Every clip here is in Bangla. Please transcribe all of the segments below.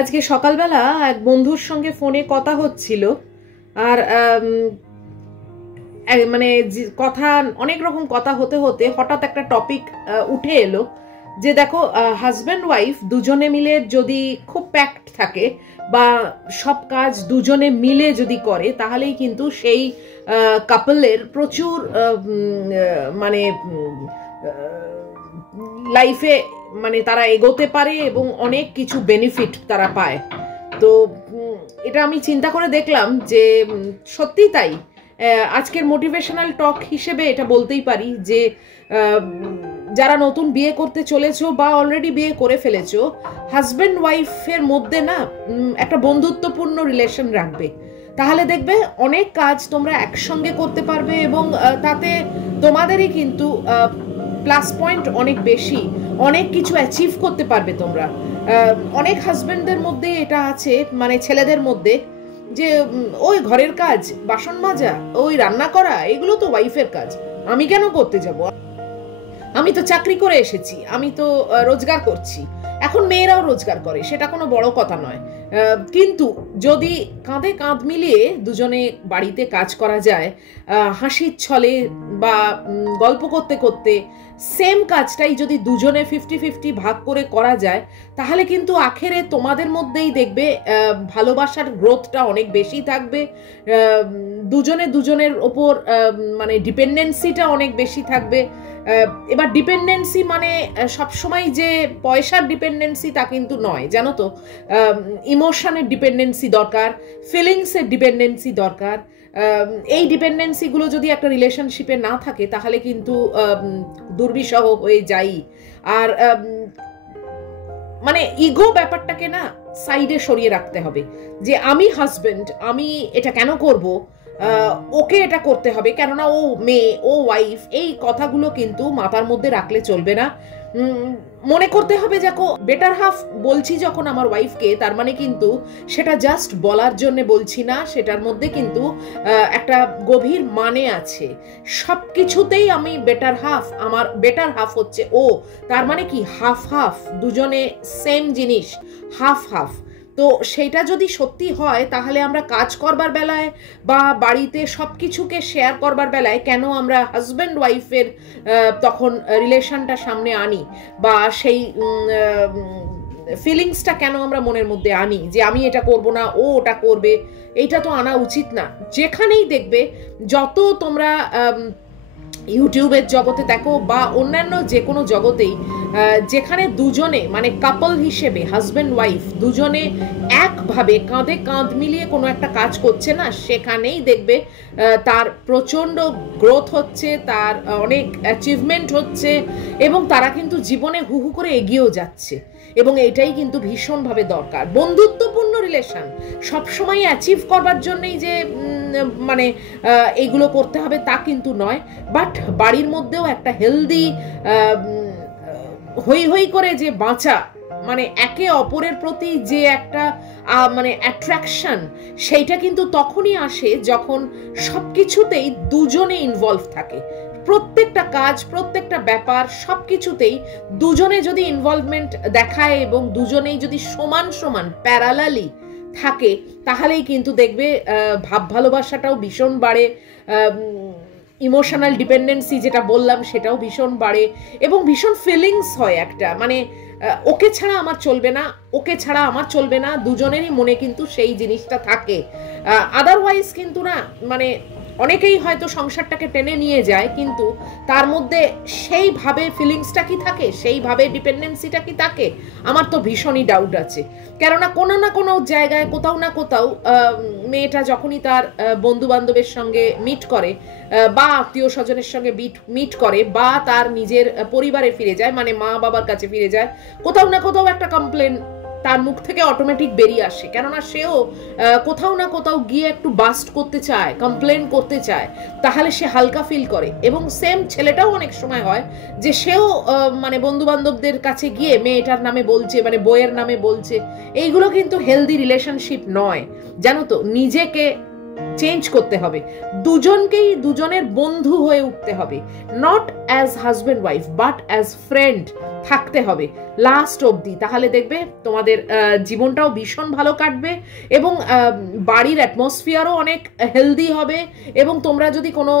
আজকে সকালবেলা এক বন্ধুর সঙ্গে ফোনে কথা হচ্ছিল আর মানে কথা অনেক রকম কথা হতে হতে হঠাৎ একটা টপিক উঠে এলো যে দেখো হাজব্যান্ড ওয়াইফ দুজনে মিলে যদি খুব প্যাক্ট থাকে বা সব কাজ দুজনে মিলে যদি করে তাহলেই কিন্তু সেই কাপলের প্রচুর মানে লাইফে মানে তারা এগোতে পারে এবং অনেক কিছু বেনিফিট তারা পায়। তো এটা আমি চিন্তা করে দেখলাম যে সত্যি তাই। আজকের মোটিভেশনাল টক হিসেবে এটা বলতেই পারি যে যারা নতুন বিয়ে করতে চলেছো বা অলরেডি বিয়ে করে ফেলেছো, হাজব্যান্ড ওয়াইফের মধ্যে না একটা বন্ধুত্বপূর্ণ রিলেশন রাখবে, তাহলে দেখবে অনেক কাজ তোমরা একসঙ্গে করতে পারবে এবং তাতে তোমাদেরই কিন্তু প্লাস পয়েন্ট অনেক বেশি, অনেক কিছু অ্যাচিভ করতে পারবে তোমরা। অনেক হাজব্যান্ডদের মধ্যে এটা আছে, মানে ছেলেদের মধ্যে, যে ওই ঘরের কাজ, বাসন মাজা, ওই রান্না করা, এগুলো তো ওয়াইফের কাজ, আমি কেন করতে যাব, আমি তো চাকরি করে এসেছি, আমি তো রোজগার করছি। এখন মেয়েরাও রোজগার করে, সেটা কোনো বড় কথা নয়, কিন্তু যদি কাঁধে কাঁধ মিলিয়ে দুজনে বাড়িতে কাজ করা যায়, হাসির ছলে বা গল্প করতে করতে সেম কাজটাই যদি দুজনে 50-50 ভাগ করে করা যায়, তাহলে কিন্তু আখেরে তোমাদের মধ্যেই দেখবে ভালোবাসার গ্রোথটা অনেক বেশি থাকবে, দুজনে দুজনের ওপর মানে ডিপেন্ডেন্সিটা অনেক বেশি থাকবে। এবার ডিপেন্ডেন্সি মানে সবসময় যে পয়সার ডিপেন্ডেন্সি তা কিন্তু নয়, জানো তো, ইমোশনের ডিপেন্ডেন্সি দরকার, ফিলিংসের ডিপেন্ডেন্সি দরকার। এই ডিপেন্ডেন্সিগুলো যদি একটা রিলেশনশিপে না থাকে তাহলে কিন্তু দুর্বিষহ হয়ে যায়। আর মানে ইগো ব্যাপারটাকে না সাইডে সরিয়ে রাখতে হবে, যে আমি হাজবেন্ড, আমি এটা কেন করব, ওকে এটা করতে হবে, কেননা ও মেয়ে, ও ওয়াইফ, এই কথাগুলো কিন্তু মাথার মধ্যে রাখলে চলবে না। মনে করতে হবে দেখো, বেটার হাফ বলছি যখন আমার ওয়াইফকে, তার মানে কিন্তু সেটা জাস্ট বলার জন্য বলছি না, সেটার মধ্যে কিন্তু একটা গভীর মানে আছে। সব কিছুতেই আমি বেটার হাফ, আমার বেটার হাফ হচ্ছে ও, তার মানে কি হাফ হাফ, দুজনে সেম জিনিস, হাফ হাফ। তো সেটা যদি সত্যি হয় তাহলে আমরা কাজ করবার বেলায় বা বাড়িতে সব কিছুকে শেয়ার করবার বেলায় কেন আমরা হাজব্যান্ড ওয়াইফের তখন রিলেশনটা সামনে আনি, বা সেই ফিলিংসটা কেন আমরা মনের মধ্যে আনি যে আমি এটা করব না, ও ওটা করবে, এইটা তো আনা উচিত না। যেখানেই দেখবে, যত তোমরা ইউটিউবের জগতে দেখো বা অন্যান্য যে কোনো জগতেই, যেখানে দুজনে মানে কাপল হিসেবে হাজব্যান্ড ওয়াইফ দুজনে একভাবে কাঁধে কাঁধ মিলিয়ে কোনো একটা কাজ করছে না, সেখানেই দেখবে তার প্রচণ্ড গ্রোথ হচ্ছে, তার অনেক অ্যাচিভমেন্ট হচ্ছে এবং তারা কিন্তু জীবনে হু হু করে এগিয়েও যাচ্ছে। এবং এটাই কিন্তু ভীষণভাবে দরকার। বন্ধুত্বপূর্ণ রিলেশন সবসময় অ্যাচিভ করবার জন্যই যে মানে এইগুলো করতে হবে তা কিন্তু নয়, বাট বাড়ির মধ্যেও একটা হেলদি হই হই করে যে বাঁচা, মানে একে অপরের প্রতি যে একটা মানে অ্যাট্রাকশন, সেইটা কিন্তু তখনই আসে যখন সবকিছুতেই দুজনে ইনভলভ থাকে। প্রত্যেকটা কাজ, প্রত্যেকটা ব্যাপার, সবকিছুতেই দুজনে যদি ইনভলভমেন্ট দেখায় এবং দুজনেই যদি সমান সমান প্যারালালি থাকে, তাহলেই কিন্তু দেখবে ভাব ভালোবাসাটাও ভীষণ বাড়ে, ইমোশনাল ডিপেন্ডেন্সি যেটা বললাম সেটাও ভীষণ বাড়ে এবং ভীষণ ফিলিংস হয় একটা, মানে ওকে ছাড়া আমার চলবে না, ওকে ছাড়া আমার চলবে না, দুজনেরই মনে কিন্তু সেই জিনিসটা থাকে। আদারওয়াইজ কিন্তু না, মানে অনেকেই হয়তো সংসারটাকে টেনে নিয়ে যায়, কিন্তু তার মধ্যে সেইভাবে ফিলিংসটা কি থাকে, সেইভাবে ডিপেন্ডেন্সিটা কি থাকে, আমার তো ভীষণই ডাউট আছে। কেননা কোনো না কোনো জায়গায় কোথাও না কোথাও মেয়েটা যখনই তার বন্ধু বান্ধবের সঙ্গে মিট করে বা আত্মীয় স্বজনের সঙ্গে মিট করে বা তার নিজের পরিবারে ফিরে যায়, মানে মা বাবার কাছে ফিরে যায়, কোথাও না কোথাও একটা কমপ্লেন তার মুখ থেকে অটোমেটিক বেরিয়ে আসে। কেননা সেও কোথাও না কোথাও গিয়ে একটু বাস্ট করতে চায়, কমপ্লেন করতে চায়, তাহলে সে হালকা ফিল করে। এবং সেম ছেলেটাও অনেক সময় হয় যে সেও মানে বন্ধু বান্ধবদের কাছে গিয়ে মেয়েটার নামে বলছে, মানে বইয়ের নামে বলছে। এইগুলো কিন্তু হেলদি রিলেশনশিপ নয়, জানো তো। নিজেকে চেঞ্জ করতে হবে, দুজনকেই দুজনের বন্ধু হয়ে উঠতে হবে, not as husband wife but as friend থাকতে হবে লাস্ট অবধি। তাহলে দেখবে তোমাদের জীবনটাও ভীষণ ভালো কাটবে এবং বাড়ির অ্যাটমসফিয়ারও অনেক হেলদি হবে, এবং তোমরা যদি কোনো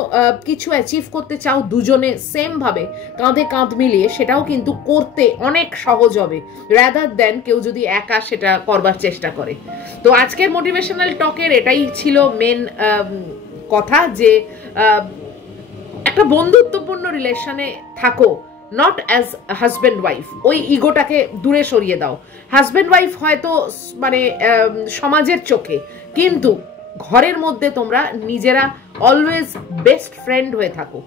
কিছু অ্যাচিভ করতে চাও দুজনে সেমভাবে কাঁধে কাঁধ মিলিয়ে, সেটাও কিন্তু করতে অনেক সহজ হবে রাদার দেন কেউ যদি একা সেটা করবার চেষ্টা করে। তো আজকের মোটিভেশনাল টকের এটাই ছিল মেন কথা, যে একটা বন্ধুত্বপূর্ণ রিলেশনে থাকো, নট অ্যাজ হাজব্যান্ড ওয়াইফ। ওই ইগোটাকে দূরে সরিয়ে দাও। হাজব্যান্ড ওয়াইফ হয়তো মানে সমাজের চোখে, কিন্তু ঘরের মধ্যে তোমরা নিজেরা অলওয়েজ বেস্ট ফ্রেন্ড হয়ে থাকো,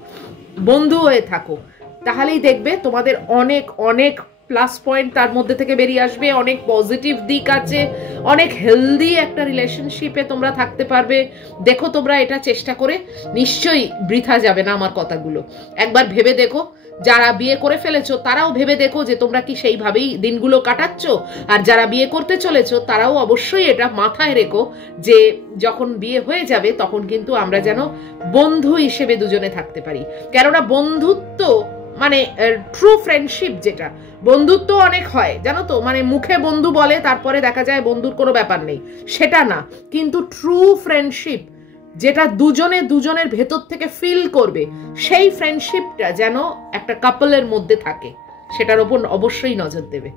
বন্ধু হয়ে থাকো। তাহলেই দেখবে তোমাদের অনেক অনেক প্লাস পয়েন্ট তার মধ্যে থেকে বেরিয়ে আসবে, অনেক পজিটিভ দিক আছে, অনেক হেলদি একটা রিলেশনশিপে তোমরা থাকতে পারবে। দেখো তোমরা এটা চেষ্টা করে, নিশ্চয়ই বৃথা যাবে না আমার কথাগুলো। একবার ভেবে দেখো, যারা বিয়ে করে ফেলেছো তারাও ভেবে দেখো যে তোমরা কি সেইভাবেই দিনগুলো কাটাচ্ছ, আর যারা বিয়ে করতে চলেছো তারাও অবশ্যই এটা মাথায় রেখো যে যখন বিয়ে হয়ে যাবে তখন কিন্তু আমরা যেন বন্ধু হিসেবে দুজনে থাকতে পারি। কেননা বন্ধুত্ব মানে ট্রু ফ্রেন্ডশিপ, যেটা বন্ধুত্ব অনেক হয় জানো তো, মানে মুখে বন্ধু বলে তারপরে দেখা যায় বন্ধুর কোনো ব্যাপার নেই, সেটা না। কিন্তু ট্রু ফ্রেন্ডশিপ যেটা দুজনে দুজনের ভেতর থেকে ফিল করবে, সেই ফ্রেন্ডশিপটা যেন একটা কাপলের মধ্যে থাকে, সেটার ওপর অবশ্যই নজর দেবে।